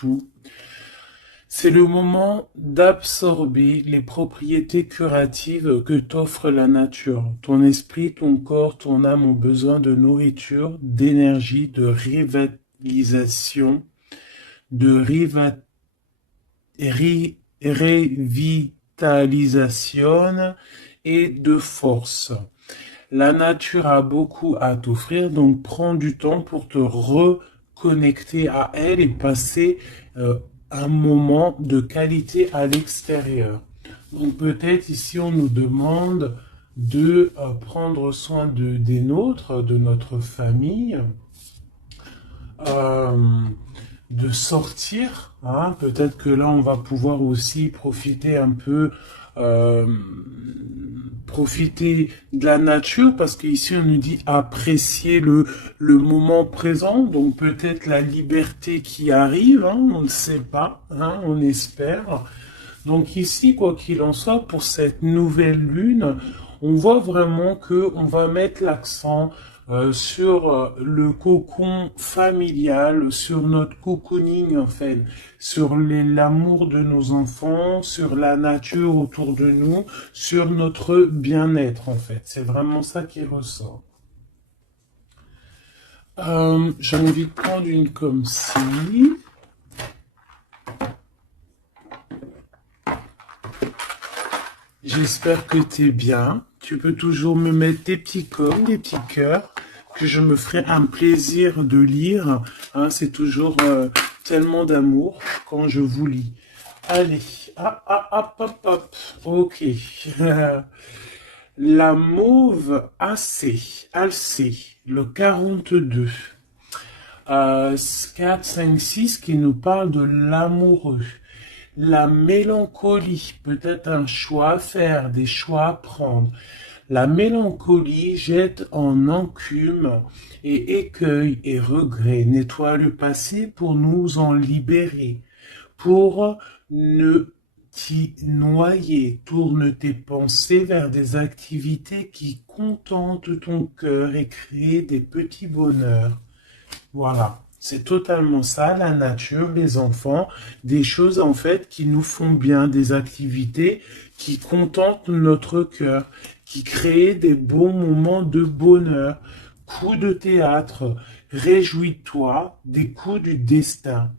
tout. C'est le moment d'absorber les propriétés curatives que t'offre la nature. Ton esprit, ton corps, ton âme ont besoin de nourriture, d'énergie, de revitalisation, de revitalisation et de force. La nature a beaucoup à t'offrir, donc prends du temps pour te reconnecter à elle et passer un moment de qualité à l'extérieur. Donc peut-être ici on nous demande de prendre soin des nôtres, de notre famille, euh, de sortir. Hein. Peut-être que là on va pouvoir aussi profiter un peu euh, profiter de la nature, parce qu'ici on nous dit apprécier le moment présent, donc peut-être la liberté qui arrive, hein, on ne sait pas, hein, on espère. Donc ici, quoi qu'il en soit, pour cette nouvelle lune, on voit vraiment que on va mettre l'accent sur le cocon familial, sur notre cocooning en fait, sur l'amour de nos enfants, sur la nature autour de nous, sur notre bien-être en fait. C'est vraiment ça qui ressort. J'ai envie de prendre une comme ci. J'espère que t'es bien. Tu peux toujours me mettre des petits coms, des petits cœurs, que je me ferai un plaisir de lire. Hein, c'est toujours tellement d'amour quand je vous lis. Allez, hop. Ok. La mauve Alcée, le 42. 4, 5, 6 qui nous parle de l'amoureux. La mélancolie, peut-être un choix à faire, des choix à prendre. La mélancolie jette en encume et écueil et regret, nettoie le passé pour nous en libérer, pour ne t'y noyer. Tourne tes pensées vers des activités qui contentent ton cœur et créent des petits bonheurs. Voilà, c'est totalement ça, la nature, les enfants, des choses en fait qui nous font bien, des activités qui contentent notre cœur, qui créent des bons moments de bonheur. Coups de théâtre, réjouis-toi des coups du destin.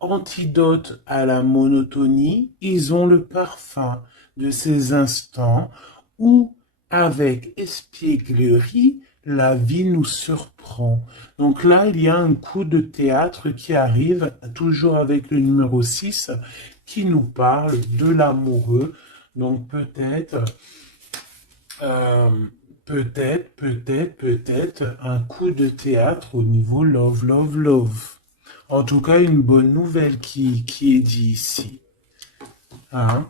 Antidote à la monotonie, ils ont le parfum de ces instants où, avec espièglerie, la vie nous surprend. Donc là, il y a un coup de théâtre qui arrive, toujours avec le numéro 6, qui nous parle de l'amoureux. Donc euh, peut-être un coup de théâtre au niveau love. En tout cas, une bonne nouvelle qui est dit ici. Hein?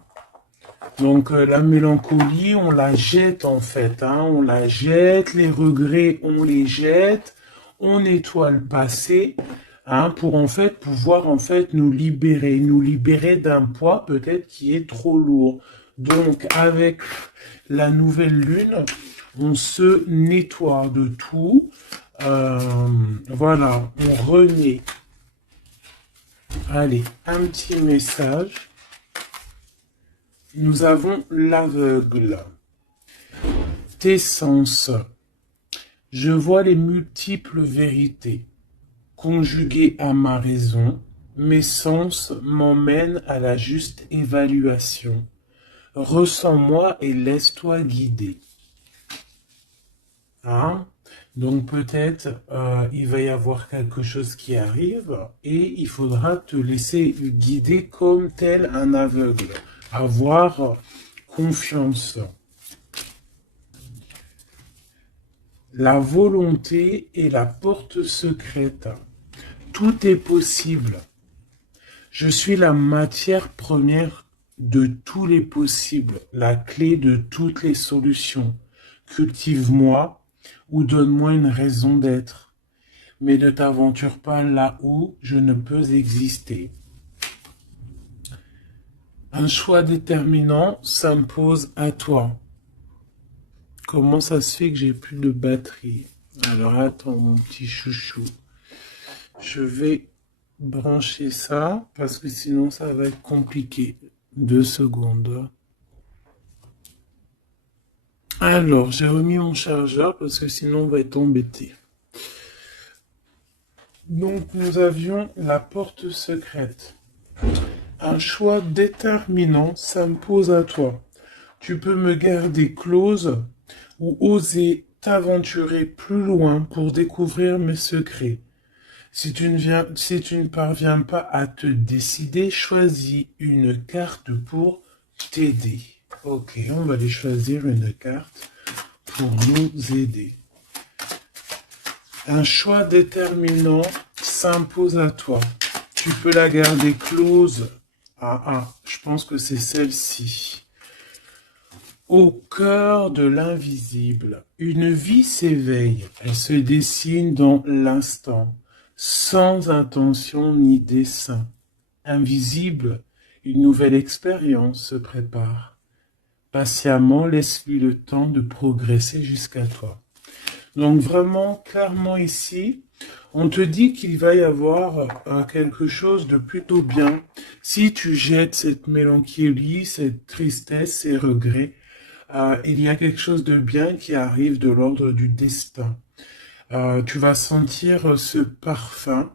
Donc la mélancolie, on la jette en fait, hein, on la jette, les regrets, on les jette, on nettoie le passé, hein, pour en fait pouvoir en fait nous libérer d'un poids peut-être qui est trop lourd. Donc avec la nouvelle lune, on se nettoie de tout, euh, voilà, on renaît. Allez, un petit message. Nous avons l'aveugle. Tes sens. Je vois les multiples vérités. Conjuguées à ma raison, mes sens m'emmènent à la juste évaluation. Ressens-moi et laisse-toi guider. Hein? Donc peut-être il va y avoir quelque chose qui arrive et il faudra te laisser guider comme tel un aveugle. Avoir confiance. La volonté est la porte secrète. Tout est possible. Je suis la matière première de tous les possibles, la clé de toutes les solutions. Cultive-moi ou donne-moi une raison d'être, mais ne t'aventure pas là où je ne peux exister. Un choix déterminant s'impose à toi. Comment ça se fait que j'ai plus de batterie? Alors attends mon petit chouchou. Je vais brancher ça, parce que sinon ça va être compliqué. 2 secondes. Alors, j'ai remis mon chargeur, parce que sinon on va être embêté. Donc, nous avions la porte secrète. Un choix déterminant s'impose à toi. Tu peux me garder close ou oser t'aventurer plus loin pour découvrir mes secrets. Si tu ne parviens pas à te décider, choisis une carte pour t'aider. Ok, on va aller choisir une carte pour nous aider. Un choix déterminant s'impose à toi. Tu peux la garder close. Je pense que c'est celle-ci. Au cœur de l'invisible, une vie s'éveille. Elle se dessine dans l'instant, sans intention ni dessein. Invisible, une nouvelle expérience se prépare. Patiemment, laisse-lui le temps de progresser jusqu'à toi. Donc vraiment, clairement ici, on te dit qu'il va y avoir quelque chose de plutôt bien. Si tu jettes cette mélancolie, cette tristesse, ces regrets, il y a quelque chose de bien qui arrive de l'ordre du destin. Tu vas sentir ce parfum.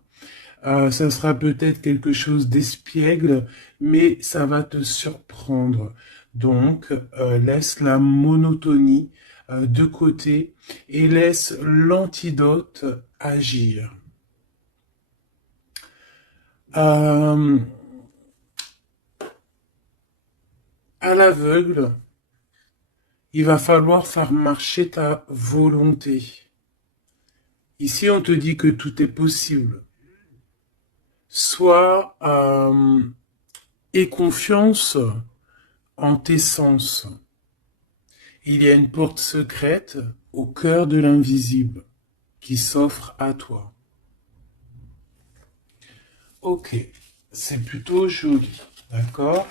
Ça sera peut-être quelque chose d'espiègle, mais ça va te surprendre. Donc, laisse la monotonie de côté et laisse l'antidote agir. À l'aveugle, il va falloir faire marcher ta volonté. Ici, on te dit que tout est possible. Sois aie confiance en tes sens. Il y a une porte secrète au cœur de l'invisible qui s'offre à toi. Ok, c'est plutôt joli, d'accord?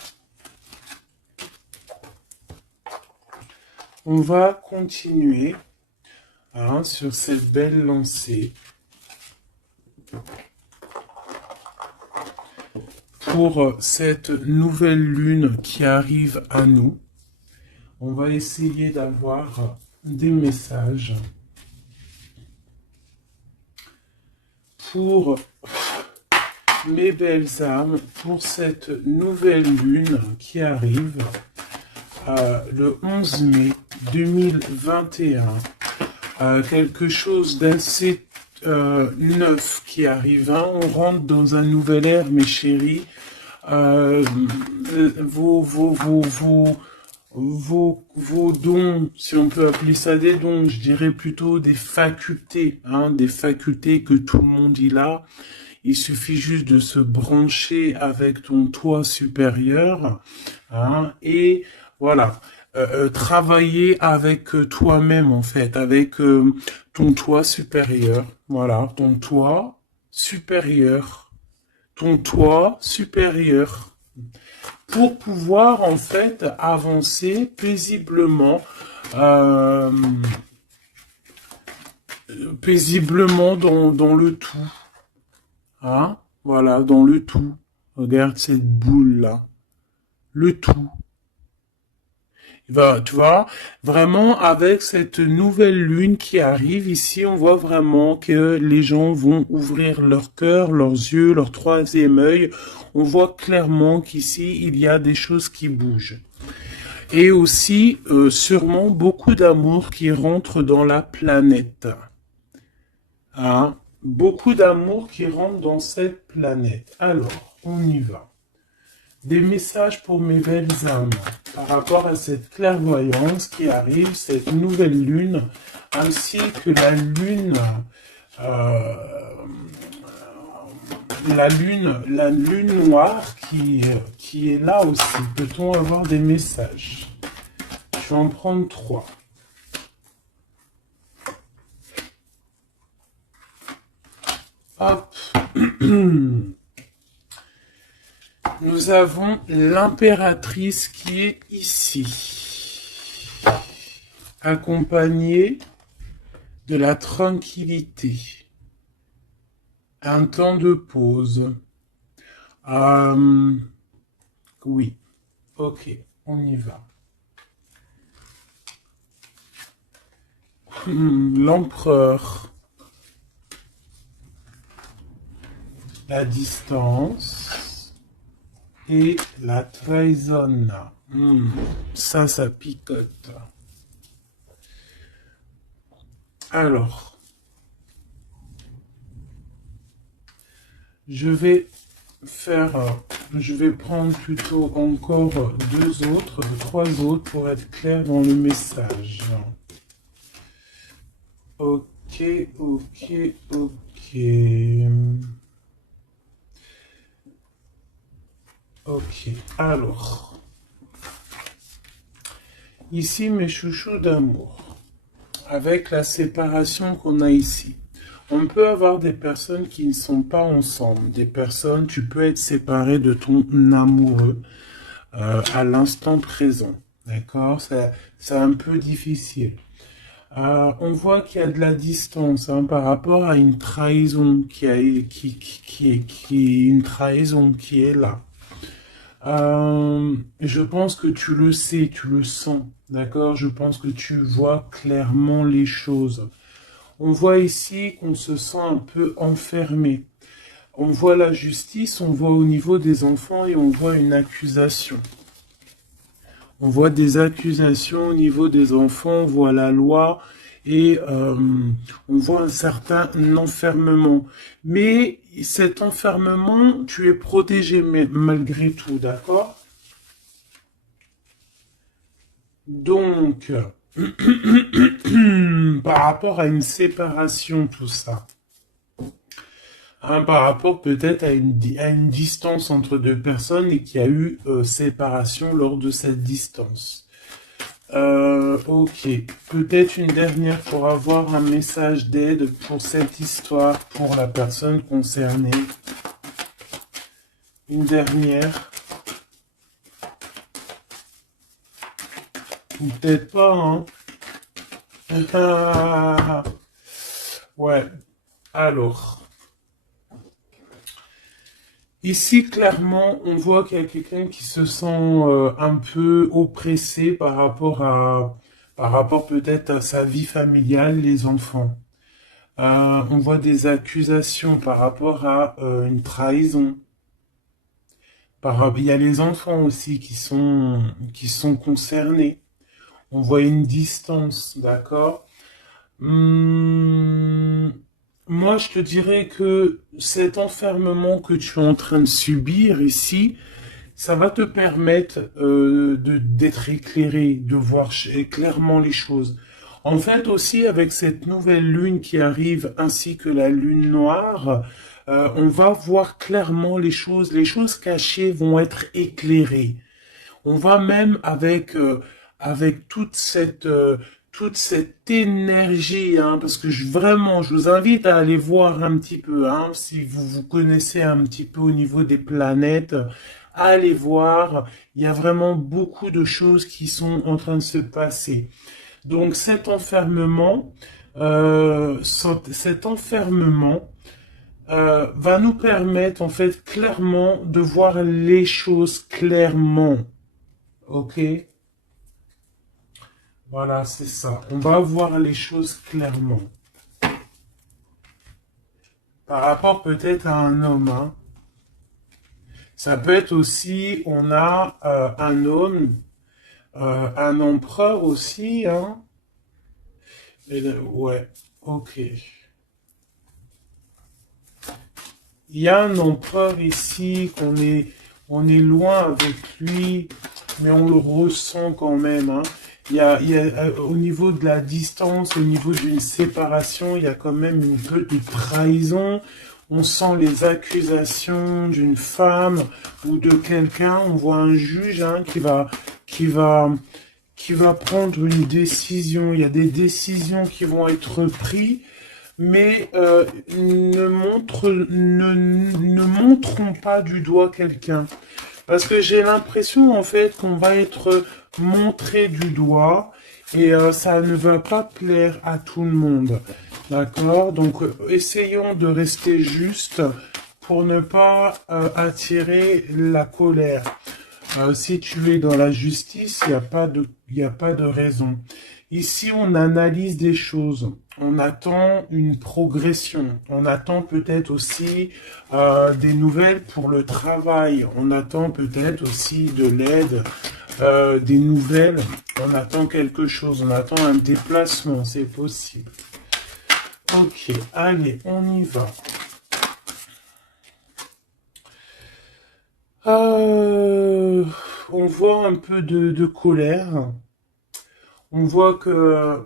On va continuer sur cette belle lancée pour cette nouvelle lune qui arrive à nous. On va essayer d'avoir des messages pour mes belles âmes, pour cette nouvelle lune qui arrive le 11 mai 2021. Quelque chose d'assez neuf qui arrive. On rentre dans un nouvel ère, mes chéris. Vos dons, si on peut appeler ça des dons, je dirais plutôt des facultés, des facultés que tout le monde y a. Il suffit juste de se brancher avec ton toi supérieur, et voilà, travailler avec toi-même en fait, avec ton toi supérieur, voilà, ton toi supérieur, pour pouvoir en fait avancer paisiblement, dans le tout. Voilà, dans le tout. Regarde cette boule-là. Le tout. Tu vois, vraiment, avec cette nouvelle lune qui arrive ici, on voit vraiment que les gens vont ouvrir leur cœur, leurs yeux, leur troisième œil. On voit clairement qu'ici, il y a des choses qui bougent. Et aussi, sûrement, beaucoup d'amour qui rentre dans la planète. Beaucoup d'amour qui rentre dans cette planète. Alors, on y va. Des messages pour mes belles âmes par rapport à cette clairvoyance qui arrive, cette nouvelle lune, ainsi que la lune noire qui est là aussi. Peut-on avoir des messages? Je vais en prendre 3. Hop. Nous avons l'impératrice qui est ici, accompagnée de la tranquillité. Un temps de pause. Oui. Ok, on y va. L'empereur. La distance. Et la trahison. Ça picote. Alors, je vais prendre plutôt encore trois autres pour être clair dans le message. Ok, ok, ok. Ok, alors. Ici, mes chouchous d'amour. Avec la séparation qu'on a ici. On peut avoir des personnes qui ne sont pas ensemble. Des personnes, tu peux être séparé de ton amoureux à l'instant présent. D'accord? C'est un peu difficile. On voit qu'il y a de la distance par rapport à une trahison qui est une trahison qui est là. Je pense que tu le sais, tu le sens, d'accord? Je pense que tu vois clairement les choses. On voit ici qu'on se sent un peu enfermé. On voit la justice, on voit au niveau des enfants et on voit une accusation. On voit des accusations au niveau des enfants, on voit la loi et on voit un certain enfermement. Mais cet enfermement, tu es protégé malgré tout, d'accord? Donc, par rapport à une séparation, tout ça. Par rapport peut-être à une distance entre deux personnes et qu'il y a eu séparation lors de cette distance. Ok, peut-être une dernière pour avoir un message d'aide pour cette histoire, pour la personne concernée. Une dernière. Ou peut-être pas, hein. Ouais, alors. Ici, clairement, on voit qu'il y a quelqu'un qui se sent un peu oppressé par rapport peut-être à sa vie familiale, les enfants. On voit des accusations par rapport à une trahison. Il y a les enfants aussi qui sont concernés. On voit une distance, d'accord? Moi, je te dirais que cet enfermement que tu es en train de subir ici, ça va te permettre d'être éclairé, de voir clairement les choses. En fait, aussi, avec cette nouvelle lune qui arrive, ainsi que la lune noire, on va voir clairement les choses cachées vont être éclairées. On va même avec toute cette énergie, parce que vraiment, je vous invite à aller voir un petit peu, si vous vous connaissez un petit peu au niveau des planètes, allez voir, il y a vraiment beaucoup de choses qui sont en train de se passer. Donc cet enfermement va nous permettre en fait clairement de voir les choses clairement. Ok? Voilà, c'est ça. On va voir les choses clairement. Par rapport peut-être à un homme. Ça peut être aussi, on a un homme, un empereur aussi. Ouais, ok. Il y a un empereur ici on est loin avec lui, mais on le ressent quand même. Il y a, au niveau de la distance, au niveau d'une séparation, il y a quand même une petite trahison. On sent les accusations d'une femme ou de quelqu'un. On voit un juge qui va prendre une décision. Il y a des décisions qui vont être prises, mais ne montrons pas du doigt quelqu'un. Parce que j'ai l'impression en fait qu'on va être montré du doigt et ça ne va pas plaire à tout le monde. D'accord? Donc, essayons de rester juste pour ne pas attirer la colère. Si tu es dans la justice, il n'y a pas de raison. Ici, on analyse des choses. On attend une progression. On attend peut-être aussi des nouvelles pour le travail. On attend peut-être aussi de l'aide, des nouvelles. On attend quelque chose. On attend un déplacement. C'est possible. Ok, allez, on y va. On voit un peu de colère. On voit que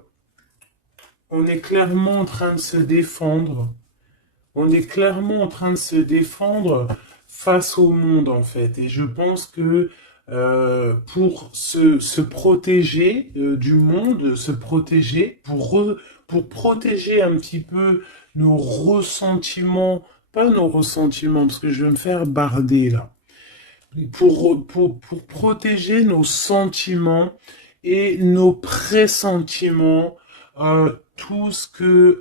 on est clairement en train de se défendre. On est clairement en train de se défendre face au monde, en fait. Et je pense que pour se protéger du monde, se protéger, pour protéger un petit peu nos ressentiments, pas nos ressentiments, parce que je vais me faire barder là, pour protéger nos sentiments et nos pressentiments, tout ce que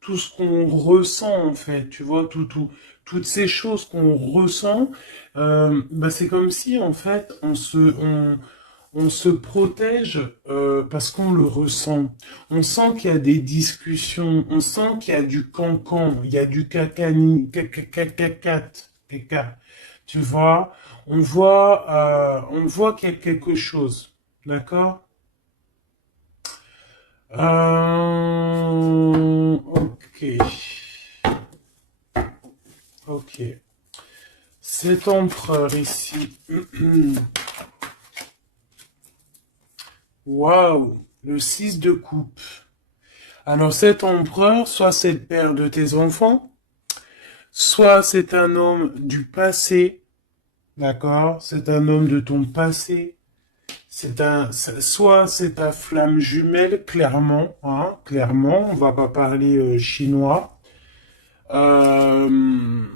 tout ce qu'on ressent en fait, tu vois, toutes ces choses qu'on ressent, bah, c'est comme si en fait on se protège parce qu'on le ressent. On sent qu'il y a des discussions, on sent qu'il y a du cancan, il y a du cacani, caca. Tu vois, on voit qu'il y a quelque chose, d'accord? Ok, ok. Cet empereur ici, waouh, le 6 de coupe. Alors cet empereur, soit c'est le père de tes enfants, soit c'est un homme du passé, d'accord? C'est un homme de ton passé. Soit c'est ta flamme jumelle, clairement, hein, clairement, on va pas parler chinois. Euh,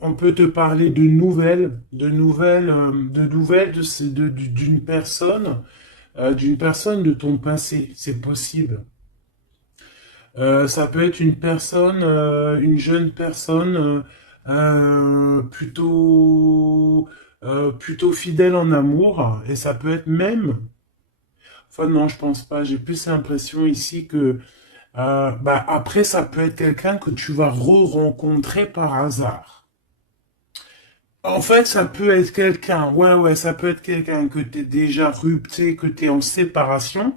on peut te parler de nouvelles d'une personne de ton passé, c'est possible. Ça peut être une personne, une jeune personne plutôt fidèle en amour, et ça peut être même. Enfin non, je pense pas. J'ai plus l'impression ici que bah après ça peut être quelqu'un que tu vas re-rencontrer par hasard. En fait, ça peut être quelqu'un, ouais, ça peut être quelqu'un que t'es déjà rupté, que t'es en séparation,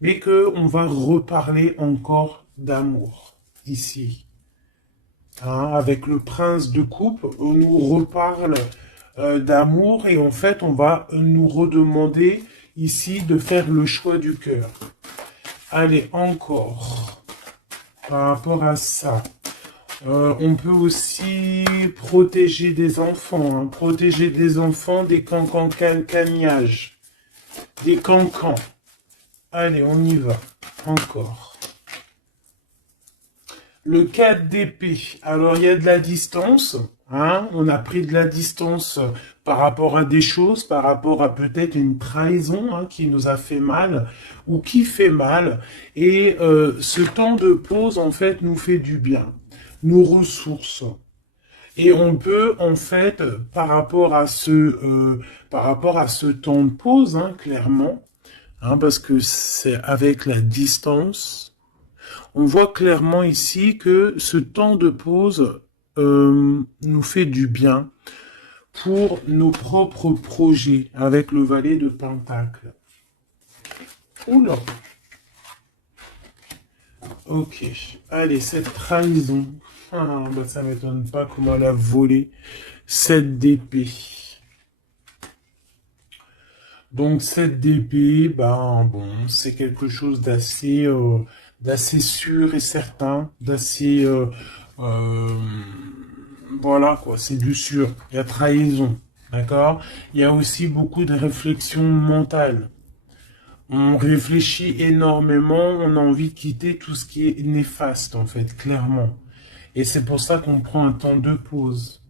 mais que on va reparler encore d'amour ici. Hein, avec le prince de coupe, on nous reparle d'amour et en fait, on va nous redemander ici de faire le choix du cœur. Allez, encore, par rapport à ça. On peut aussi protéger des enfants, hein, protéger des enfants des cancans. Des cancans. Allez, on y va. Encore. Le 4 d'épée. Alors, il y a de la distance. Hein, on a pris de la distance par rapport à des choses, par rapport à peut-être une trahison hein, qui nous a fait mal ou qui fait mal. Et ce temps de pause, en fait, nous fait du bien, nous ressource. Et on peut, en fait, par rapport à ce temps de pause, hein, clairement, hein, parce que c'est avec la distance, on voit clairement ici que ce temps de pause nous fait du bien pour nos propres projets avec le valet de Pentacle. Oula. Ok. Allez, cette trahison. Ah, bah ça m'étonne pas comment elle a volé cette d'épée. Donc cette d'épée, ben bon, c'est quelque chose d'assez sûr et certain, euh, voilà quoi, c'est du sûr. Il y a trahison, d'accord? Il y a aussi beaucoup de réflexion mentale. On réfléchit énormément, on a envie de quitter tout ce qui est néfaste en fait, clairement. Et c'est pour ça qu'on prend un temps de pause.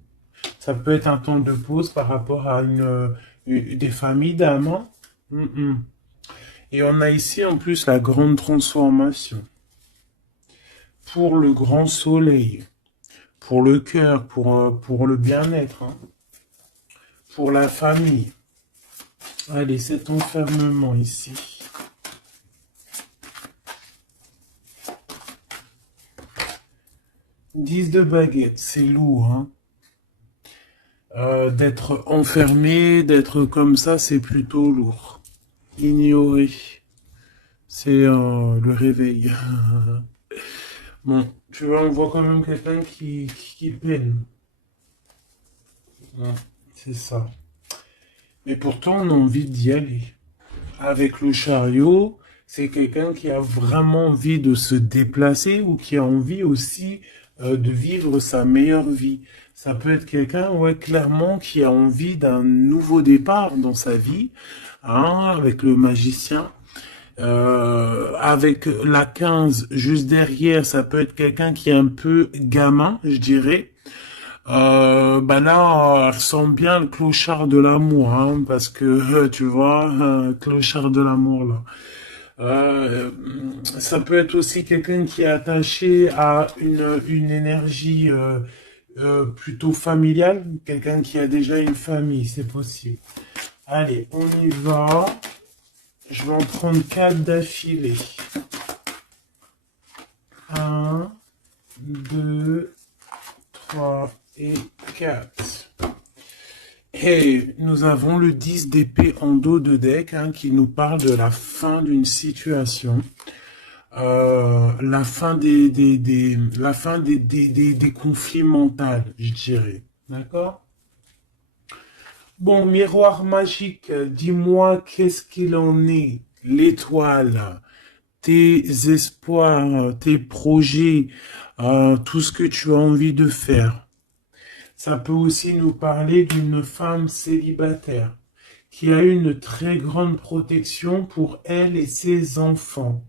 Ça peut être un temps de pause par rapport à des familles d'âmes. Hein. Et on a ici en plus la grande transformation. pour le grand soleil, pour le cœur, pour le bien-être, hein, pour la famille. Allez, cet enfermement ici. 10 de baguette, c'est lourd, hein. D'être enfermé, d'être comme ça, c'est plutôt lourd. Ignorer, c'est le réveil. Bon, tu vois, on voit quand même quelqu'un qui peine. Ouais, c'est ça. Mais pourtant, on a envie d'y aller. Avec le chariot, c'est quelqu'un qui a vraiment envie de se déplacer ou qui a envie aussi de vivre sa meilleure vie. Ça peut être quelqu'un, ouais, clairement, qui a envie d'un nouveau départ dans sa vie, hein, avec le magicien. Avec la 15 juste derrière, ça peut être quelqu'un qui est un peu gamin, je dirais. Bah là, elle ressemble bien le clochard de l'amour, hein, parce que tu vois, clochard de l'amour là. Euh, Ça peut être aussi quelqu'un qui est attaché à une énergie plutôt familiale, quelqu'un qui a déjà une famille, c'est possible. Allez, on y va. Je vais en prendre 4 d'affilée. Un, 2, 3 et 4. Et nous avons le 10 d'épée en dos de deck, hein, qui nous parle de la fin d'une situation. La fin des conflits mentaux, je dirais. D'accord? Bon, miroir magique, dis-moi qu'est-ce qu'il en est? L'étoile, tes espoirs, tes projets, tout ce que tu as envie de faire. Ça peut aussi nous parler d'une femme célibataire qui a une très grande protection pour elle et ses enfants.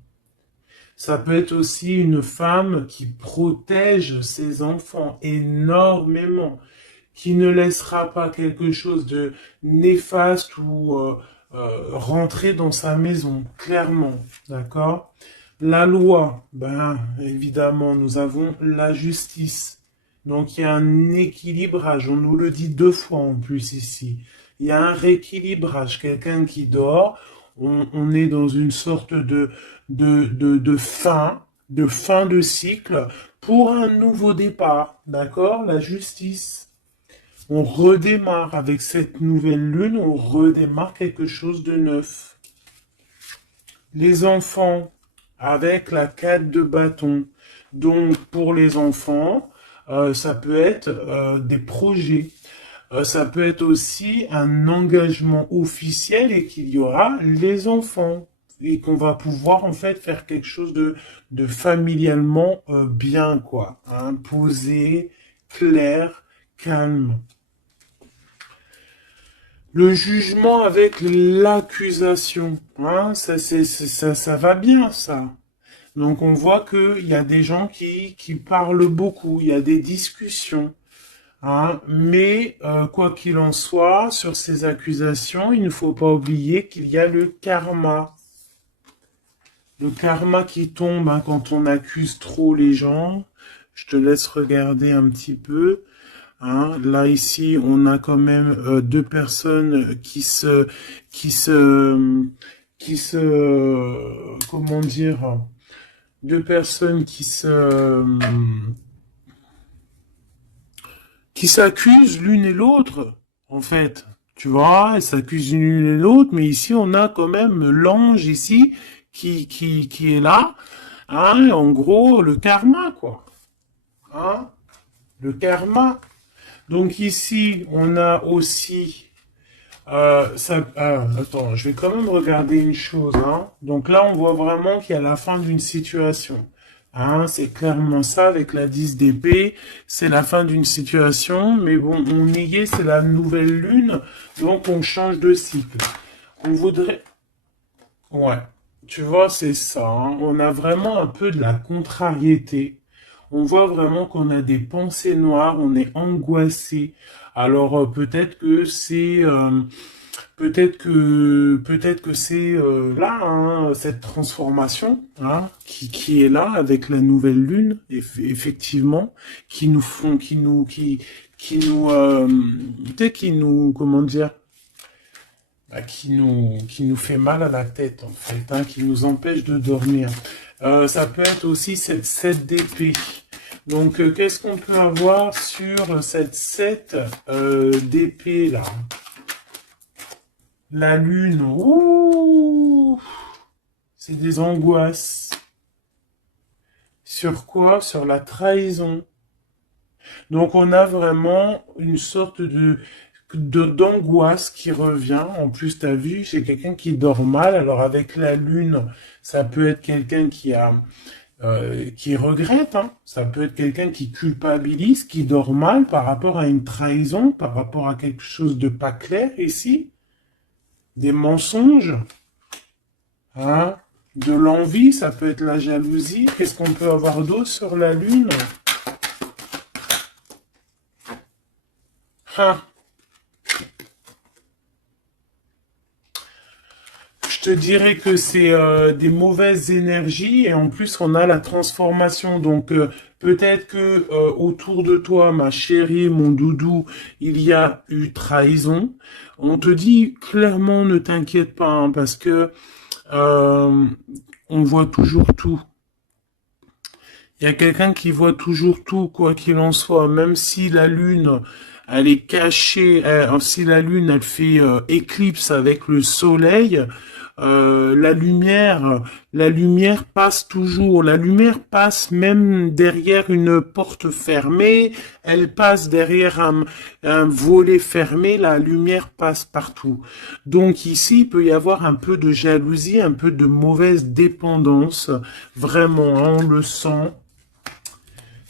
Ça peut être aussi une femme qui protège ses enfants énormément, qui ne laissera pas quelque chose de néfaste ou rentrer dans sa maison, clairement, d'accord? La loi, ben évidemment, nous avons la justice. Donc il y a un équilibrage, on nous le dit 2 fois en plus ici. Il y a un rééquilibrage, quelqu'un qui dort, on est dans une sorte de fin de cycle pour un nouveau départ, d'accord? La justice. On redémarre avec cette nouvelle lune, on redémarre quelque chose de neuf. Les enfants, avec la 4 de bâton. Donc pour les enfants, ça peut être des projets. Ça peut être aussi un engagement officiel et qu'il y aura les enfants. Et qu'on va pouvoir en fait faire quelque chose de familialement bien, quoi. Hein, posé, clair, calme. Le jugement avec l'accusation, hein, ça va bien, ça. Donc on voit qu'il y a des gens qui parlent beaucoup, il y a des discussions. Hein, mais quoi qu'il en soit, sur ces accusations, il ne faut pas oublier qu'il y a le karma. Le karma qui tombe, hein, quand on accuse trop les gens. Je te laisse regarder un petit peu. Hein, là ici, on a quand même 2 personnes comment dire, 2 personnes qui s'accusent l'une et l'autre, en fait. Tu vois, elles s'accusent l'une et l'autre, mais ici, on a quand même l'ange ici qui est là. Hein, en gros, le karma, quoi. Hein, le karma. Donc ici, on a aussi... attends, je vais quand même regarder une chose. Hein. Donc là, on voit vraiment qu'il y a la fin d'une situation. Hein, c'est clairement ça avec la 10 d'épée. C'est la fin d'une situation. Mais bon, on y est, c'est la nouvelle lune. Donc on change de cycle. On voudrait... Ouais, tu vois, c'est ça. Hein. On a vraiment un peu de la contrariété. On voit vraiment qu'on a des pensées noires, on est angoissé. Alors peut-être que c'est Peut-être que c'est là, hein, cette transformation, hein, qui est là avec la nouvelle lune, effectivement, qui nous font, peut-être qui nous, comment dire, bah, qui nous fait mal à la tête, en fait, hein, qui nous empêche de dormir. Ça peut être aussi cette 7 d'épée. Donc, qu'est-ce qu'on peut avoir sur cette 7 d'épée, là? La lune, ouh, c'est des angoisses. Sur quoi? Sur la trahison. Donc, on a vraiment une sorte d'angoisse qui revient. En plus, t'as vu, c'est quelqu'un qui dort mal. Alors avec la lune, ça peut être quelqu'un qui regrette, hein. Ça peut être quelqu'un qui culpabilise, qui dort mal par rapport à une trahison, par rapport à quelque chose de pas clair ici, des mensonges, hein, de l'envie, ça peut être la jalousie. Qu'est-ce qu'on peut avoir d'autre sur la lune? Hein. Je te dirais que c'est des mauvaises énergies et en plus on a la transformation. Donc peut-être que autour de toi, ma chérie, mon doudou, il y a eu trahison. On te dit clairement ne t'inquiète pas, hein, parce que on voit toujours tout. Il y a quelqu'un qui voit toujours tout, quoi qu'il en soit, même si la lune elle est cachée, si la lune elle fait éclipse avec le soleil. La lumière passe toujours. La lumière passe même derrière une porte fermée. Elle passe derrière un volet fermé. La lumière passe partout. Donc ici, il peut y avoir un peu de jalousie, un peu de mauvaise dépendance. Vraiment, hein, on le sent.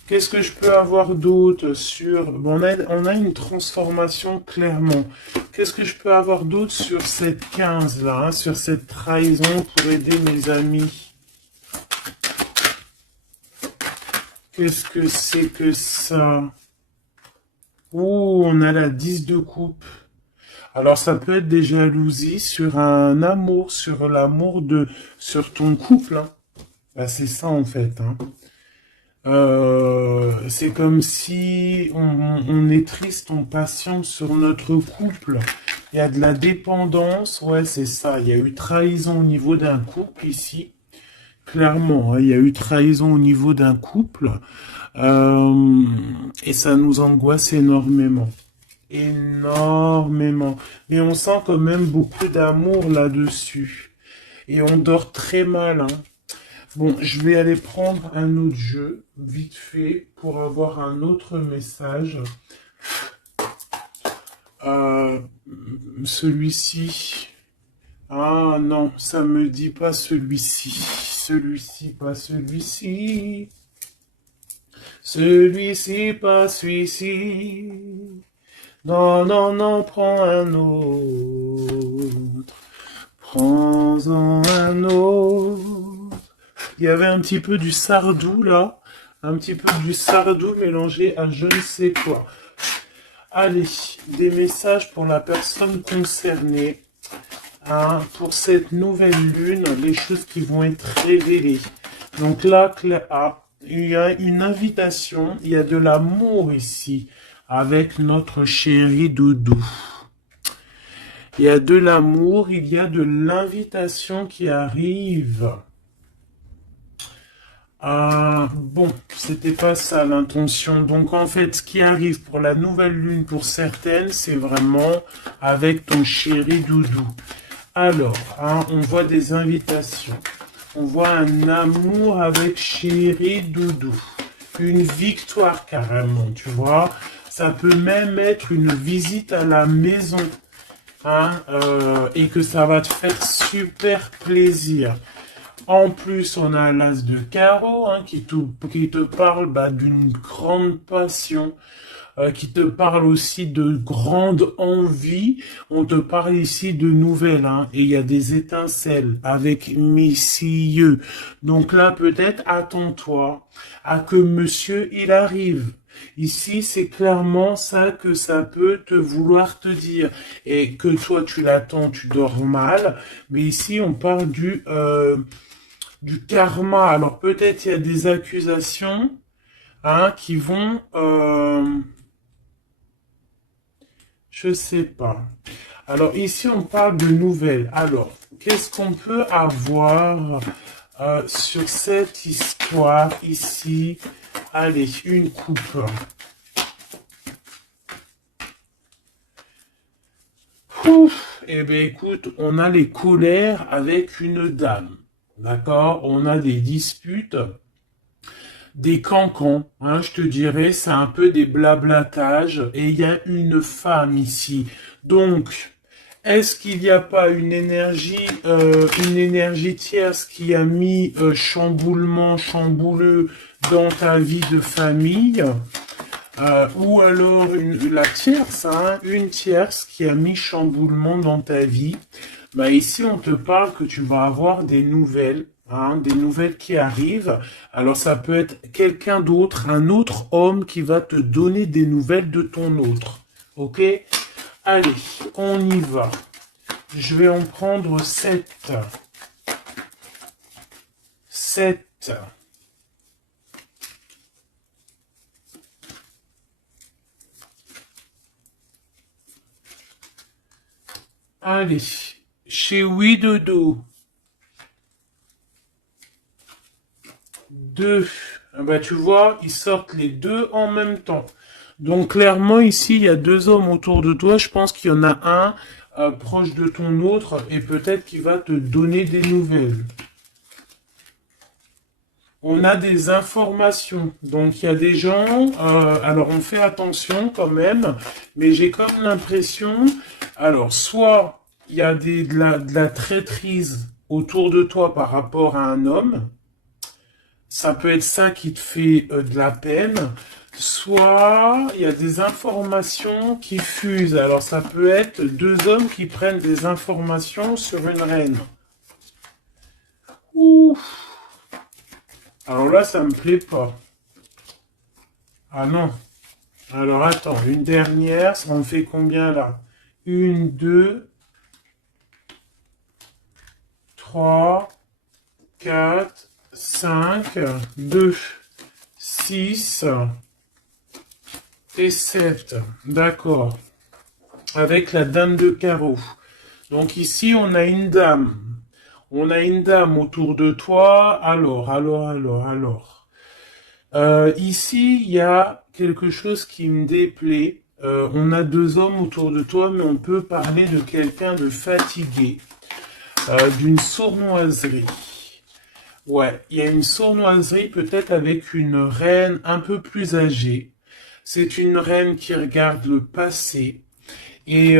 Qu'est-ce que je peux avoir d'autre sur... Bon, on a une transformation clairement. Qu'est-ce que je peux avoir d'autre sur cette 15 là, hein, sur cette trahison pour aider mes amis? Qu'est-ce que c'est que ça? Oh, on a la 10 de coupe. Alors ça peut être des jalousies sur un amour, sur ton couple, hein. Bah, c'est ça en fait, hein. C'est comme si on est triste, on patiente sur notre couple. Il y a de la dépendance, ouais, c'est ça. Il y a eu trahison au niveau d'un couple ici. Clairement, hein, il y a eu trahison au niveau d'un couple. Et ça nous angoisse énormément. Énormément. Mais on sent quand même beaucoup d'amour là-dessus. Et on dort très mal, hein. Bon, je vais aller prendre un autre jeu, vite fait, pour avoir un autre message. Euh, Celui-ci. Ah non, ça me dit pas celui-ci. Celui-ci, pas celui-ci. Celui-ci, pas celui-ci. Non, non, non, prends un autre. Prends-en un autre. Il y avait un petit peu du Sardou là, un petit peu du Sardou mélangé à je ne sais quoi. Allez, des messages pour la personne concernée, hein, pour cette nouvelle lune, les choses qui vont être révélées. Donc là, il y a une invitation, il y a de l'amour ici avec notre chéri doudou. Il y a de l'amour, il y a de l'invitation qui arrive. Bon, c'était pas ça l'intention. Donc en fait, ce qui arrive pour la nouvelle lune pour certaines, c'est vraiment avec ton chéri doudou. Alors, hein, on voit des invitations. On voit un amour avec chéri doudou. Une victoire carrément, tu vois. Ça peut même être une visite à la maison. Hein, et que ça va te faire super plaisir. En plus, on a l'as de carreau, hein, qui te parle d'une grande passion, qui te parle aussi de grande envie. On te parle ici de nouvelles, hein, et il y a des étincelles avec messieurs. Donc là, peut-être, attends-toi à que monsieur, il arrive. Ici, c'est clairement ça que ça peut te vouloir te dire. Et que toi, tu l'attends, tu dors mal. Mais ici, on parle du karma. Alors peut-être il y a des accusations hein, qui vont... je sais pas. Alors ici, on parle de nouvelles. Alors, qu'est-ce qu'on peut avoir sur cette histoire ici? Allez, une coupe. Ouf, eh bien écoute, on a les colères avec une dame. D'accord? On a des disputes, des cancans, hein, je te dirais, c'est un peu des blablatages, et il y a une femme ici. Donc, est-ce qu'il n'y a pas une énergie tierce qui a mis chamboulement, chambouleux dans ta vie de famille? Ou alors la tierce, hein, une tierce qui a mis chamboulement dans ta vie. Bah ici, on te parle que tu vas avoir des nouvelles, hein, des nouvelles qui arrivent. Alors ça peut être quelqu'un d'autre, un autre homme qui va te donner des nouvelles de ton autre. Ok? Allez, on y va. Je vais en prendre 7. 7. Allez, chez Oui Dodo. 2. Ah bah, tu vois, ils sortent les deux en même temps. Donc clairement ici, il y a deux hommes autour de toi. Je pense qu'il y en a un proche de ton autre et peut-être qu'il va te donner des nouvelles. On a des informations. Donc il y a des gens, alors on fait attention quand même, mais j'ai comme l'impression, alors soit il y a de la traîtrise autour de toi par rapport à un homme, ça peut être ça qui te fait de la peine, soit il y a des informations qui fusent. Alors ça peut être deux hommes qui prennent des informations sur une reine. Ouf. Alors là, ça me plaît pas. Ah non. Alors attends, une dernière, ça en fait combien là? Une, deux, trois, quatre, cinq, deux, six et 7. D'accord. Avec la dame de carreau. Donc ici, on a une dame. On a une dame autour de toi. Alors. Ici, il y a quelque chose qui me déplaît. On a deux hommes autour de toi, mais on peut parler de quelqu'un de fatigué, d'une sournoiserie. Ouais, il y a une sournoiserie peut-être avec une reine un peu plus âgée. C'est une reine qui regarde le passé. Et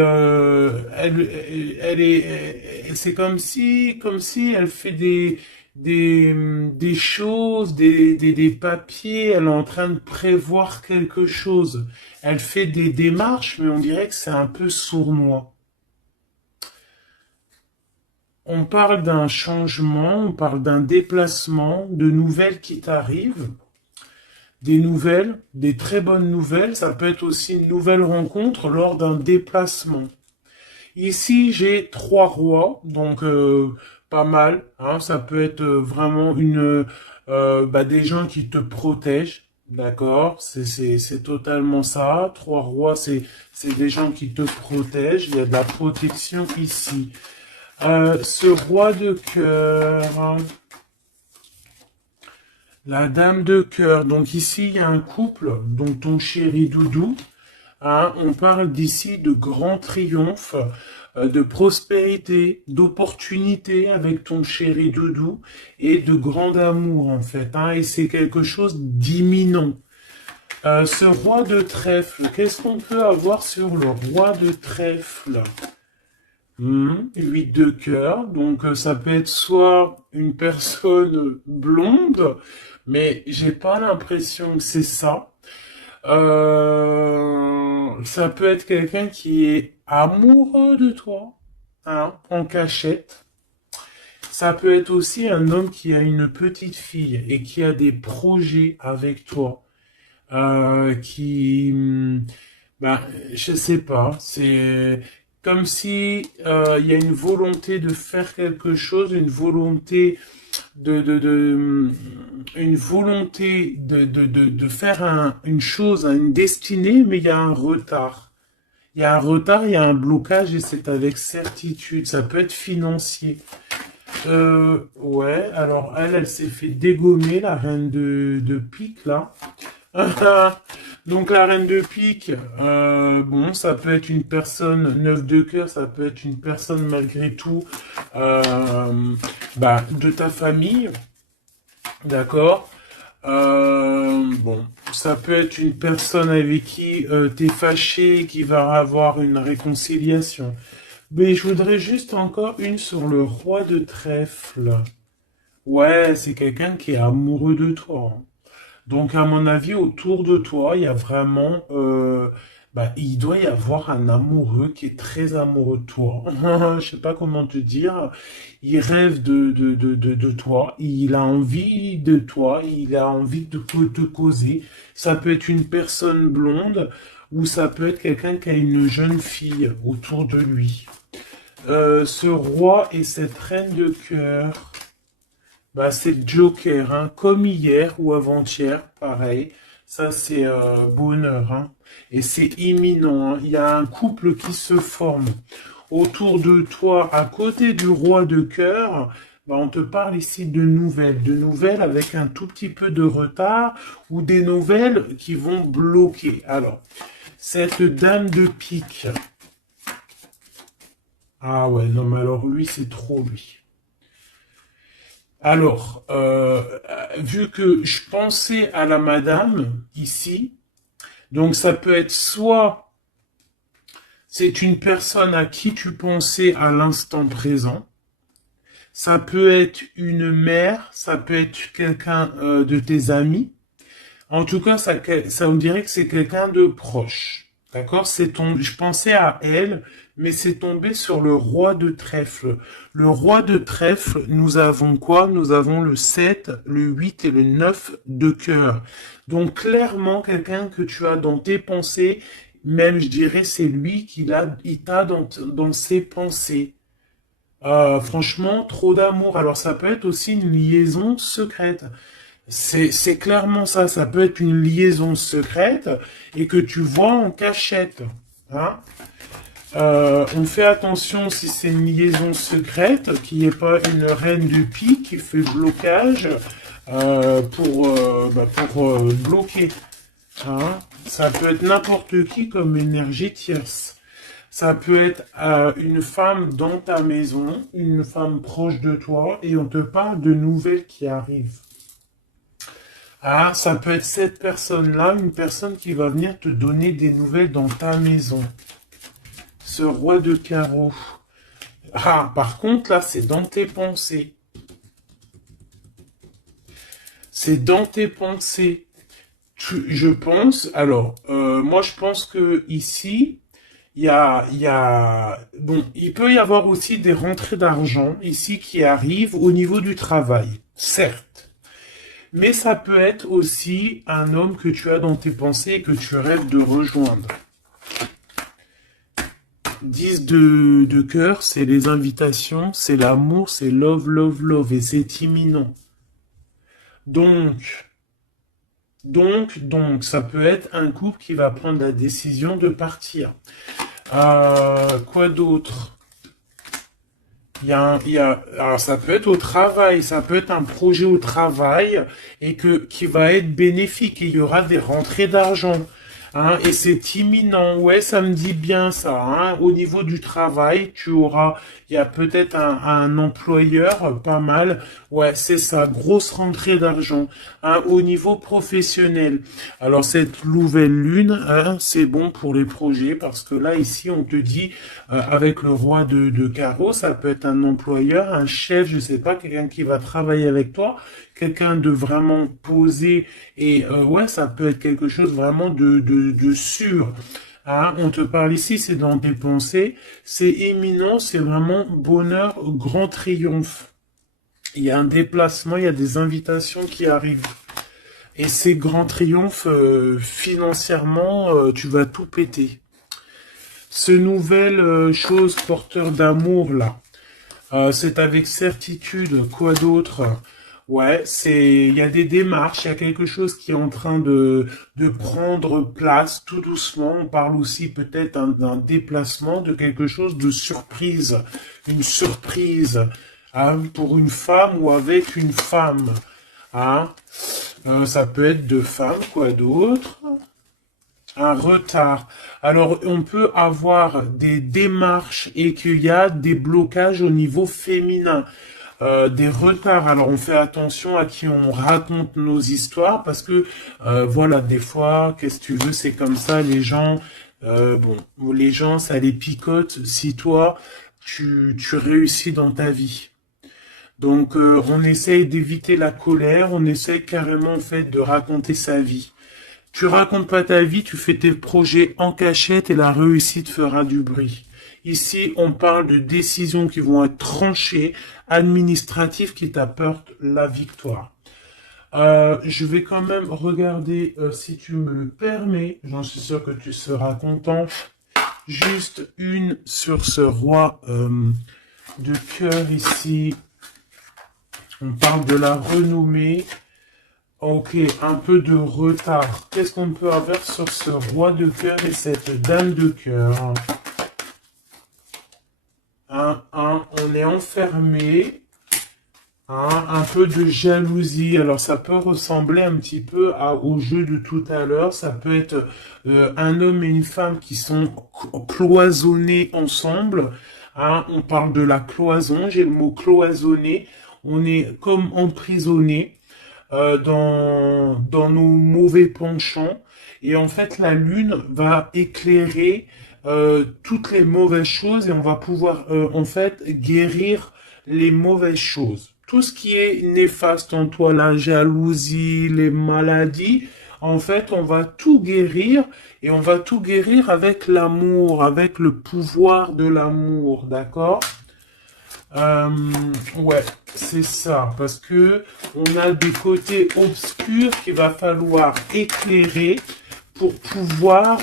c'est comme si elle fait des choses, des papiers. Elle est en train de prévoir quelque chose. Elle fait des démarches, mais on dirait que c'est un peu sournois. On parle d'un changement, on parle d'un déplacement, de nouvelles qui t'arrivent. Des nouvelles, des très bonnes nouvelles. Ça peut être aussi une nouvelle rencontre lors d'un déplacement. Ici, j'ai 3 rois, donc pas mal. Hein, ça peut être vraiment des gens qui te protègent, d'accord? C'est totalement ça. 3 rois, c'est des gens qui te protègent. Il y a de la protection ici. Ce roi de cœur, hein, la dame de cœur. Donc ici, il y a un couple, donc ton chéri Doudou. Hein, on parle d'ici de grand triomphe, de prospérité, d'opportunité avec ton chéri Doudou et de grand amour en fait. Hein, et c'est quelque chose d'imminent. Ce roi de trèfle, qu'est-ce qu'on peut avoir sur le roi de trèfle? 8 de cœur, donc ça peut être soit une personne blonde, mais j'ai pas l'impression que c'est ça. Ça peut être quelqu'un qui est amoureux de toi, hein, en cachette. Ça peut être aussi un homme qui a une petite fille et qui a des projets avec toi. Ben, je sais pas, c'est comme si il y a une volonté de faire quelque chose, une volonté une volonté de faire une chose, une destinée, mais il y a un retard. Il y a un retard, il y a un blocage et c'est avec certitude. Ça peut être financier. Ouais, alors elle s'est fait dégommer, la reine de pique, là. Donc la reine de pique, bon, ça peut être une personne, neuf de cœur, ça peut être une personne malgré tout, de ta famille, d'accord? Bon, ça peut être une personne avec qui t'es fâché, et qui va avoir une réconciliation. Mais je voudrais juste encore une sur le roi de trèfle. Ouais, c'est quelqu'un qui est amoureux de toi, hein. Donc, à mon avis, autour de toi, il y a vraiment, il doit y avoir un amoureux qui est très amoureux de toi. Je sais pas comment te dire. Il rêve de toi. Il a envie de toi. Il a envie de te causer. Ça peut être une personne blonde ou ça peut être quelqu'un qui a une jeune fille autour de lui. Ce roi et cette reine de cœur. Bah, c'est Joker, hein, comme hier ou avant-hier, pareil. Ça, c'est bonheur, hein. Et c'est imminent, hein. Il y a un couple qui se forme autour de toi, à côté du roi de cœur. Bah, on te parle ici de nouvelles avec un tout petit peu de retard ou des nouvelles qui vont bloquer. Alors, cette dame de pique. Ah ouais, non, mais alors lui, c'est trop lui. Alors, vu que je pensais à la madame ici, donc ça peut être soit c'est une personne à qui tu pensais à l'instant présent, ça peut être une mère, ça peut être quelqu'un de tes amis. En tout cas, ça on dirait que c'est quelqu'un de proche. D'accord? Je pensais à elle, mais c'est tombé sur le roi de trèfle. Le roi de trèfle, nous avons quoi? Nous avons le 7, le 8 et le 9 de cœur. Donc, clairement, quelqu'un que tu as dans tes pensées, même, je dirais, c'est lui il t'a dans ses pensées. Franchement, trop d'amour. Alors, ça peut être aussi une liaison secrète. C'est clairement ça. Ça peut être une liaison secrète et que tu vois en cachette. Hein. On fait attention si c'est une liaison secrète, qu'il n'y ait pas une reine de pique qui fait blocage pour bloquer. Hein. Ça peut être n'importe qui comme énergie tierce. Ça peut être une femme dans ta maison, une femme proche de toi, et on te parle de nouvelles qui arrivent. Ah, ça peut être cette personne-là, une personne qui va venir te donner des nouvelles dans ta maison. Ce roi de carreau. Ah, par contre, là, c'est dans tes pensées. C'est dans tes pensées. Je pense, alors, moi, je pense que ici, bon, il peut y avoir aussi des rentrées d'argent ici qui arrivent au niveau du travail, certes. Mais ça peut être aussi un homme que tu as dans tes pensées et que tu rêves de rejoindre. 10 de cœur, c'est les invitations, c'est l'amour, c'est love, love, love, et c'est imminent. Donc, ça peut être un couple qui va prendre la décision de partir. Quoi d'autre? Alors ça peut être au travail, ça peut être un projet au travail et qui va être bénéfique et il y aura des rentrées d'argent. Hein, et c'est imminent, ouais, ça me dit bien ça. Hein. Au niveau du travail, il y a peut-être un employeur, pas mal. Ouais, c'est ça, grosse rentrée d'argent. Hein, au niveau professionnel. Alors cette nouvelle lune, hein, c'est bon pour les projets parce que là ici on te dit avec le roi de carreau, ça peut être un employeur, un chef, je sais pas, quelqu'un qui va travailler avec toi, quelqu'un de vraiment posé et ouais, ça peut être quelque chose vraiment de sûr. Hein, on te parle ici, c'est dans tes pensées, c'est éminent, c'est vraiment bonheur, grand triomphe. Il y a un déplacement, il y a des invitations qui arrivent. Et ces grands triomphes, financièrement, tu vas tout péter. Ce nouvel chose porteur d'amour là, c'est avec certitude. Quoi d'autre? Ouais, il y a des démarches, il y a quelque chose qui est en train de prendre place tout doucement. On parle aussi peut-être d'un déplacement, de quelque chose de surprise, une surprise, hein, pour une femme ou avec une femme, hein. Ça peut être deux femmes, quoi d'autre? Un retard. Alors, on peut avoir des démarches et qu'il y a des blocages au niveau féminin. Des retards. Alors, on fait attention à qui on raconte nos histoires parce que, voilà, des fois, qu'est-ce que tu veux, c'est comme ça, les gens, bon, les gens, ça les picote si toi, tu réussis dans ta vie. Donc, on essaye d'éviter la colère, on essaye carrément, en fait, de raconter sa vie. Tu racontes pas ta vie, tu fais tes projets en cachette et la réussite fera du bruit. Ici, on parle de décisions qui vont être tranchées, administratives qui t'apportent la victoire. Je vais quand même regarder, si tu me le permets, j'en suis sûr que tu seras content, juste une sur ce roi de cœur ici. On parle de la renommée. Ok, un peu de retard. Qu'est-ce qu'on peut avoir sur ce roi de cœur et cette dame de cœur? On est enfermé. Un peu de jalousie. Alors ça peut ressembler un petit peu au jeu de tout à l'heure. Ça peut être un homme et une femme qui sont cloisonnés ensemble. On parle de la cloison. J'ai le mot cloisonné. On est comme emprisonné dans nos mauvais penchants. Et en fait, la lune va éclairer toutes les mauvaises choses et on va pouvoir en fait guérir les mauvaises choses. Tout ce qui est néfaste en toi, la jalousie, les maladies, en fait, on va tout guérir et on va tout guérir avec l'amour, avec le pouvoir de l'amour, d'accord? Ouais, c'est ça, parce que on a des côtés obscurs qu'il va falloir éclairer pour pouvoir,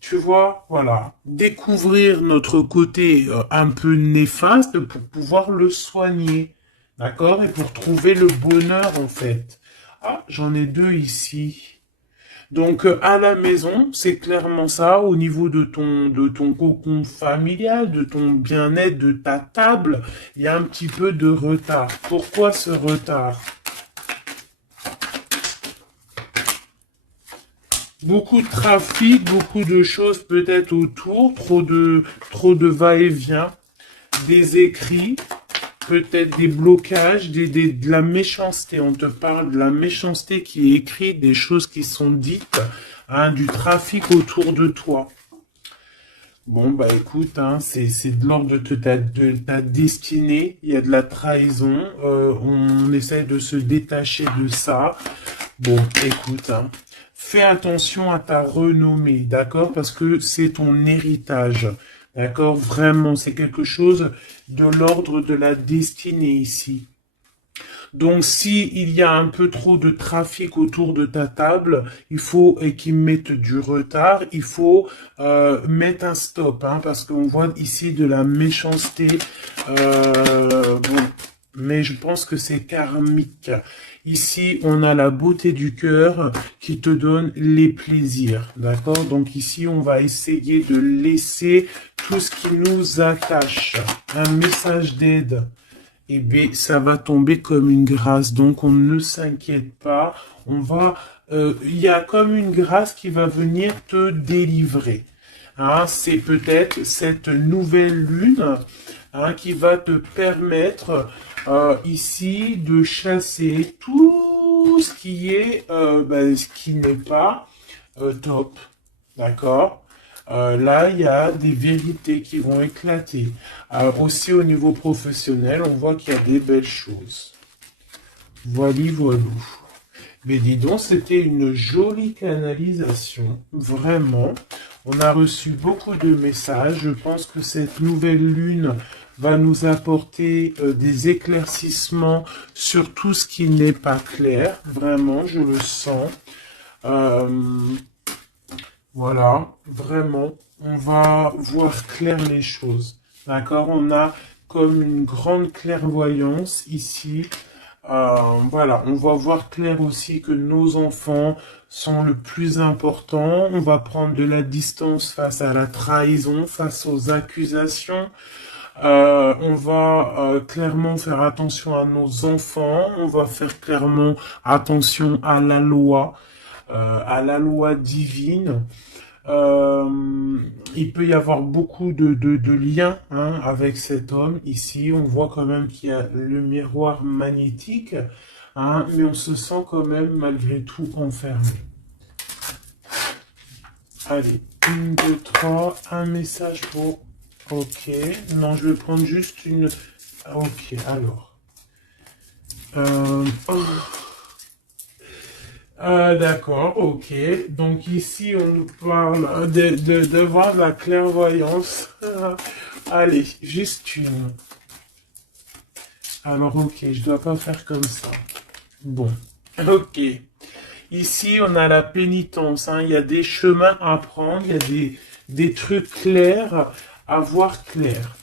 tu vois, voilà, découvrir notre côté un peu néfaste pour pouvoir le soigner, d'accord? Et pour trouver le bonheur, en fait. Ah, j'en ai deux ici. Donc à la maison, c'est clairement ça, au niveau de ton cocon familial, de ton bien-être, de ta table, il y a un petit peu de retard. Pourquoi ce retard? Beaucoup de trafic, beaucoup de choses peut-être autour, trop de va-et-vient, des écrits, peut-être des blocages, de la méchanceté. On te parle de la méchanceté qui est écrite, des choses qui sont dites, hein, du trafic autour de toi. Bon, bah écoute, hein, c'est de l'ordre de ta destinée, il y a de la trahison, on essaie de se détacher de ça. Bon, écoute, hein, fais attention à ta renommée, d'accord? Parce que c'est ton héritage. D'accord? Vraiment, c'est quelque chose de l'ordre de la destinée ici. Donc, si il y a un peu trop de trafic autour de ta table, il faut et qu'ils mettent du retard, il faut mettre un stop, hein, parce qu'on voit ici de la méchanceté. Bon, mais je pense que c'est karmique. Ici, on a la beauté du cœur qui te donne les plaisirs, d'accord? Donc ici, on va essayer de laisser tout ce qui nous attache. Un message d'aide. Eh bien, ça va tomber comme une grâce. Donc, on ne s'inquiète pas. Il y a comme une grâce qui va venir te délivrer. Hein, c'est peut-être cette nouvelle lune, hein, qui va te permettre ici de chasser tout ce qui est, ce qui n'est pas top. D'accord? Là, il y a des vérités qui vont éclater. Aussi au niveau professionnel, on voit qu'il y a des belles choses. Voilou. Mais dis donc, c'était une jolie canalisation. Vraiment. On a reçu beaucoup de messages. Je pense que cette nouvelle lune va nous apporter des éclaircissements sur tout ce qui n'est pas clair. Vraiment, je le sens. Euh, voilà, vraiment, on va voir clair les choses. D'accord? On a comme une grande clairvoyance ici. Voilà, on va voir clair aussi que nos enfants sont le plus important. On va prendre de la distance face à la trahison, face aux accusations. On va clairement faire attention à nos enfants. On va faire clairement attention à la loi divine. Il peut y avoir beaucoup de liens hein, avec cet homme. Ici, on voit quand même qu'il y a le miroir magnétique, hein, mais on se sent quand même malgré tout enfermé. Allez, 1, 2, 3, un message pour... Ok, non, je vais prendre juste une... Ok, alors. Oh. D'accord, ok. Donc ici, on nous parle de voir la clairvoyance. Allez, juste une. Alors, ok, je dois pas faire comme ça. Bon, ok. Ici, on a la pénitence. Hein. Il y a des chemins à prendre, il y a des trucs clairs à voir clair.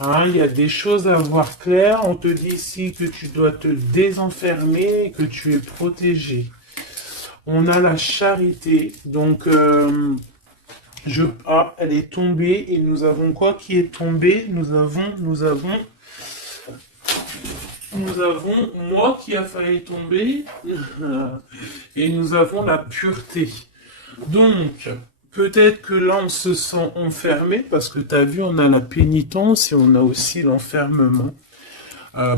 Hein, il y a des choses à voir clair. On te dit ici que tu dois te désenfermer et que tu es protégé. On a la charité. Donc, elle est tombée. Et nous avons quoi qui est tombé? Nous avons moi qui a failli tomber. Et nous avons la pureté. Donc, peut-être que là, on se sent enfermé, parce que tu as vu, on a la pénitence et on a aussi l'enfermement.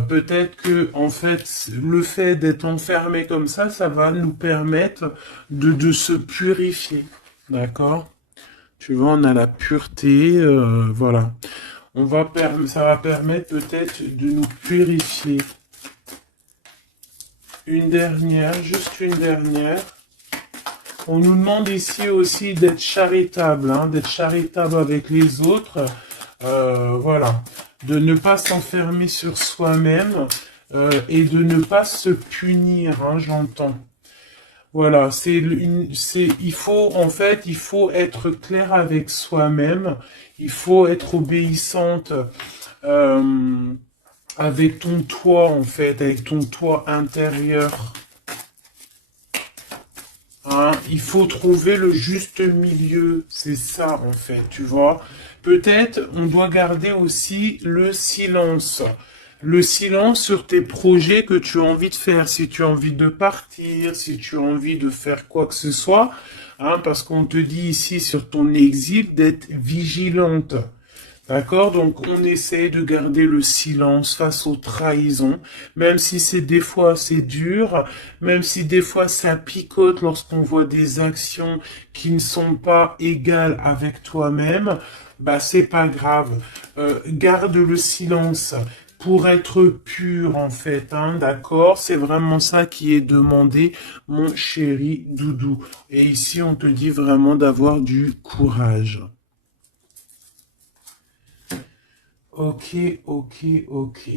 Peut-être que, en fait, le fait d'être enfermé comme ça va nous permettre de se purifier. D'accord? Tu vois, on a la pureté, voilà. Ça va permettre peut-être de nous purifier. Une dernière, juste une dernière. On nous demande ici aussi d'être charitable, hein, d'être charitable avec les autres. Voilà. De ne pas s'enfermer sur soi-même et de ne pas se punir, hein, j'entends. Voilà, il faut être clair avec soi-même. Il faut être obéissante avec ton toi, en fait, avec ton toi intérieur. Hein, il faut trouver le juste milieu, c'est ça en fait, tu vois. Peut-être on doit garder aussi le silence. Le silence sur tes projets que tu as envie de faire, si tu as envie de partir, si tu as envie de faire quoi que ce soit, hein, parce qu'on te dit ici sur ton exil d'être vigilante. D'accord? Donc, on essaie de garder le silence face aux trahisons, même si c'est des fois c'est dur, même si des fois ça picote lorsqu'on voit des actions qui ne sont pas égales avec toi-même, bah, c'est pas grave. Garde le silence pour être pur, en fait, hein, d'accord? C'est vraiment ça qui est demandé, mon chéri doudou. Et ici, on te dit vraiment d'avoir du courage. Ok, ok, ok.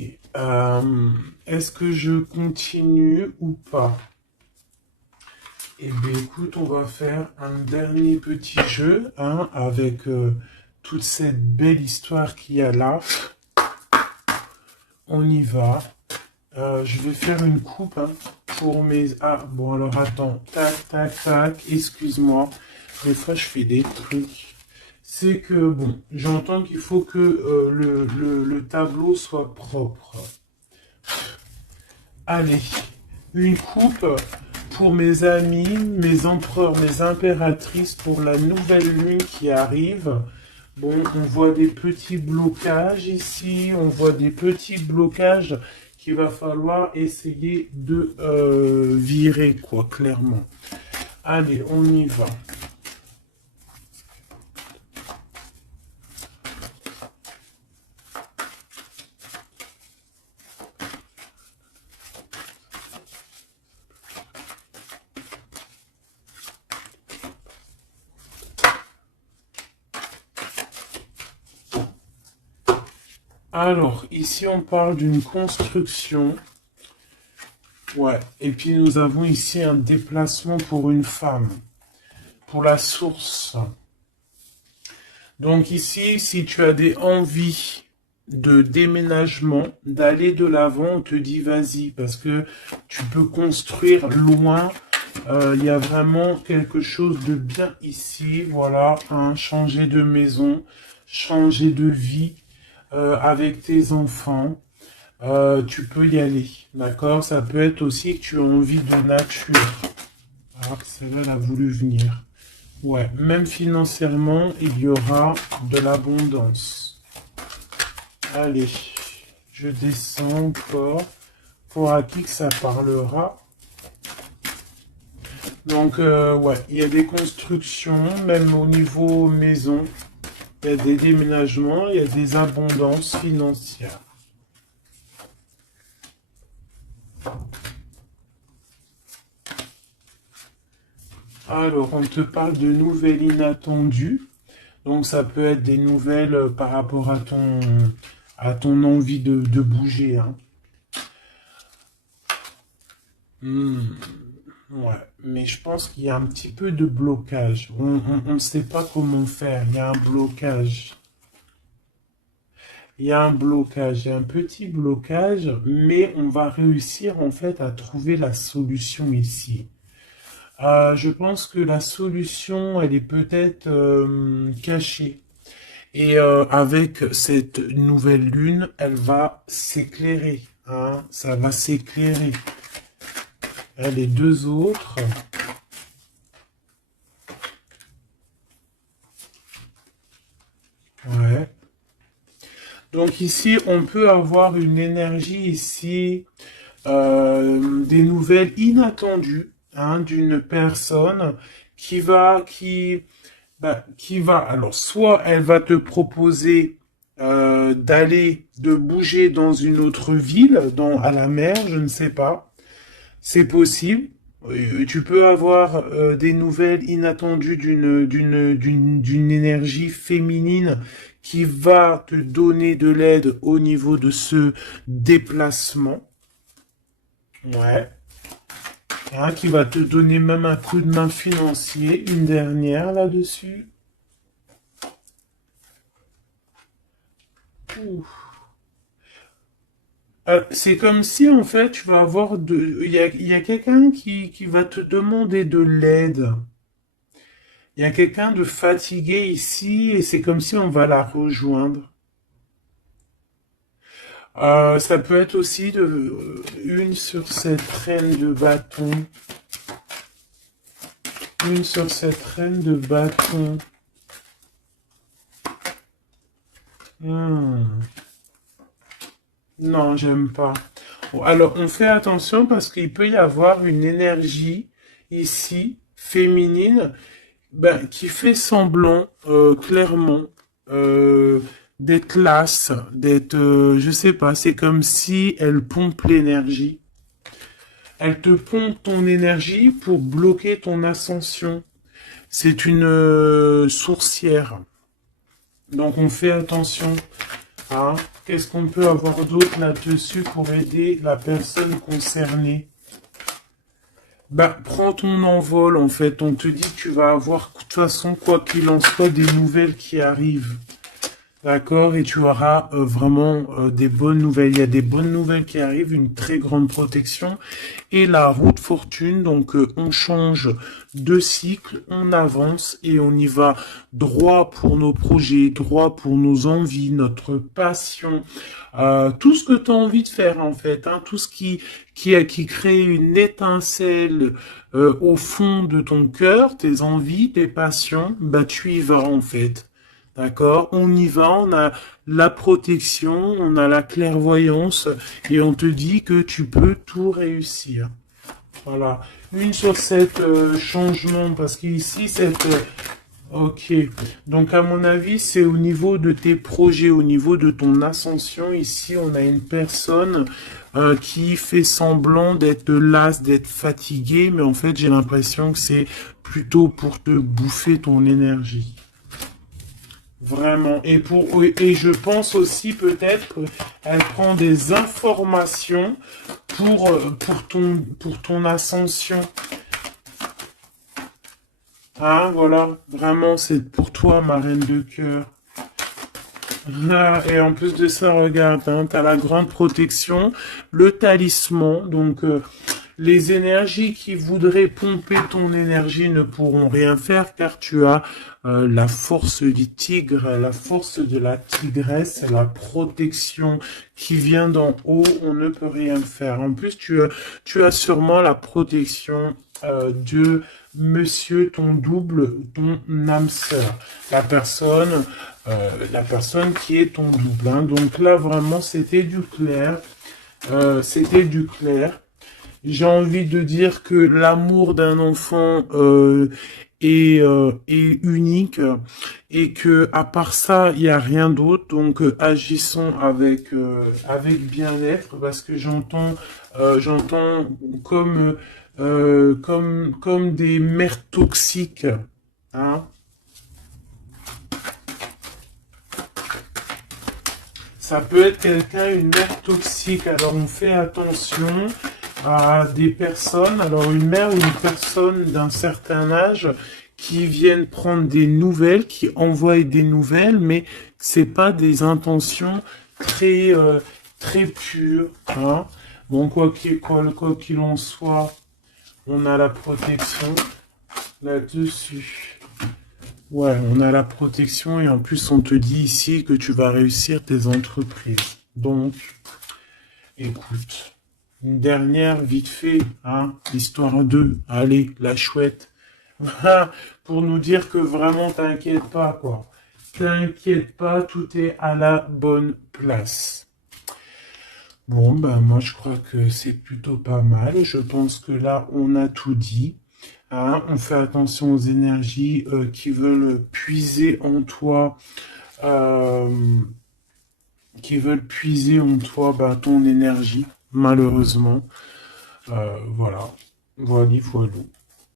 Est-ce que je continue ou pas? Eh bien, écoute, on va faire un dernier petit jeu hein, avec toute cette belle histoire qu'il y a là. On y va. Je vais faire une coupe hein, pour mes... Ah, bon, alors attends. Tac, tac, tac. Excuse-moi. Des fois, je fais des trucs. C'est que, bon, j'entends qu'il faut que le tableau soit propre. Allez, une coupe pour mes amis, mes empereurs, mes impératrices, pour la nouvelle lune qui arrive. Bon, on voit des petits blocages ici, on voit des petits blocages qu'il va falloir essayer de virer, quoi, clairement. Allez, on y va. Alors, ici, on parle d'une construction. Ouais. Et puis, nous avons ici un déplacement pour une femme. Pour la source. Donc ici, si tu as des envies de déménagement, d'aller de l'avant, on te dit vas-y, parce que tu peux construire loin. Il y a vraiment quelque chose de bien ici. Voilà, hein, changer de maison, changer de vie avec tes enfants. Tu peux y aller, d'accord? Ça peut être aussi que tu as envie de nature. Alors, celle-là, elle a voulu venir. Ouais, même financièrement, il y aura de l'abondance. Allez, je descends encore. Pour à qui que ça parlera. Donc, ouais, il y a des constructions, même au niveau maison. Il y a des déménagements, il y a des abondances financières. Alors, on te parle de nouvelles inattendues. Donc, ça peut être des nouvelles par rapport à ton envie de bouger. Hein. Ouais, mais je pense qu'il y a un petit peu de blocage. On ne sait pas comment faire. Il y a un blocage. Il y a un blocage, il y a un petit blocage, mais on va réussir en fait à trouver la solution ici. Je pense que la solution, elle est peut-être cachée. Et avec cette nouvelle lune, elle va s'éclairer. Hein, ça va s'éclairer. Les deux autres. Ouais. Donc ici, on peut avoir une énergie ici, des nouvelles inattendues hein, d'une personne qui va, alors soit elle va te proposer de bouger dans une autre ville, à la mer, je ne sais pas, c'est possible. Tu peux avoir des nouvelles inattendues d'une énergie féminine qui va te donner de l'aide au niveau de ce déplacement. Ouais. Hein, qui va te donner même un coup de main financier, une dernière là-dessus. C'est comme si en fait tu vas avoir il y a quelqu'un qui va te demander de l'aide. Il y a quelqu'un de fatigué ici et c'est comme si on va la rejoindre. Ça peut être aussi une sur cette reine de bâton. Une sur cette reine de bâton. Non, j'aime pas. Bon, alors, on fait attention parce qu'il peut y avoir une énergie ici, féminine, qui fait semblant, clairement, d'être lasse, d'être, je sais pas, c'est comme si elle pompe l'énergie. Elle te pompe ton énergie pour bloquer ton ascension. C'est une sourcière. Donc on fait attention. Hein. Qu'est-ce qu'on peut avoir d'autre là-dessus pour aider la personne concernée? Prends ton envol en fait. On te dit que tu vas avoir, de toute façon, quoi qu'il en soit, des nouvelles qui arrivent. D'accord, et tu auras vraiment des bonnes nouvelles. Il y a des bonnes nouvelles qui arrivent, une très grande protection. Et la route fortune, donc on change de cycle, on avance et on y va droit pour nos projets, droit pour nos envies, notre passion, tout ce que tu as envie de faire en fait, hein, tout ce qui crée une étincelle au fond de ton cœur, tes envies, tes passions, tu y vas en fait. D'accord, on y va, on a la protection, on a la clairvoyance et on te dit que tu peux tout réussir. Voilà, une sur cette changement parce qu'ici cette ok, donc à mon avis c'est au niveau de tes projets, au niveau de ton ascension. Ici on a une personne qui fait semblant d'être lasse, d'être fatiguée, mais en fait j'ai l'impression que c'est plutôt pour te bouffer ton énergie. Vraiment. Et je pense aussi peut-être qu'elle prend des informations pour ton ascension. Hein, voilà. Vraiment, c'est pour toi, ma reine de cœur. Ah, et en plus de ça, regarde, hein, tu as la grande protection, le talisman, donc les énergies qui voudraient pomper ton énergie ne pourront rien faire car tu as la force du tigre, la force de la tigresse, la protection qui vient d'en haut, on ne peut rien faire. En plus, tu as sûrement la protection de monsieur, ton double, ton âme sœur, la personne qui est ton double. Hein. Donc là, vraiment, c'était du clair. C'était du clair. J'ai envie de dire que l'amour d'un enfant est unique et que à part ça, il n'y a rien d'autre. Donc agissons avec bien-être parce que j'entends comme des mères toxiques. Hein. Ça peut être quelqu'un, une mère toxique. Alors on fait attention à des personnes, alors une mère ou une personne d'un certain âge qui viennent prendre des nouvelles, qui envoient des nouvelles, mais c'est pas des intentions très pures. Hein. Bon, quoi qu'il en soit, on a la protection là-dessus. Ouais, on a la protection et en plus on te dit ici que tu vas réussir tes entreprises. Donc, écoute. Une dernière, vite fait, hein, histoire 2. Allez, la chouette. Pour nous dire que vraiment, t'inquiète pas, quoi. T'inquiète pas, tout est à la bonne place. Bon, ben, moi, je crois que c'est plutôt pas mal. Je pense que là, on a tout dit. Hein, on fait attention aux énergies qui veulent puiser en toi, euh, ben, ton énergie, malheureusement. Voilà. Voilà, voilà.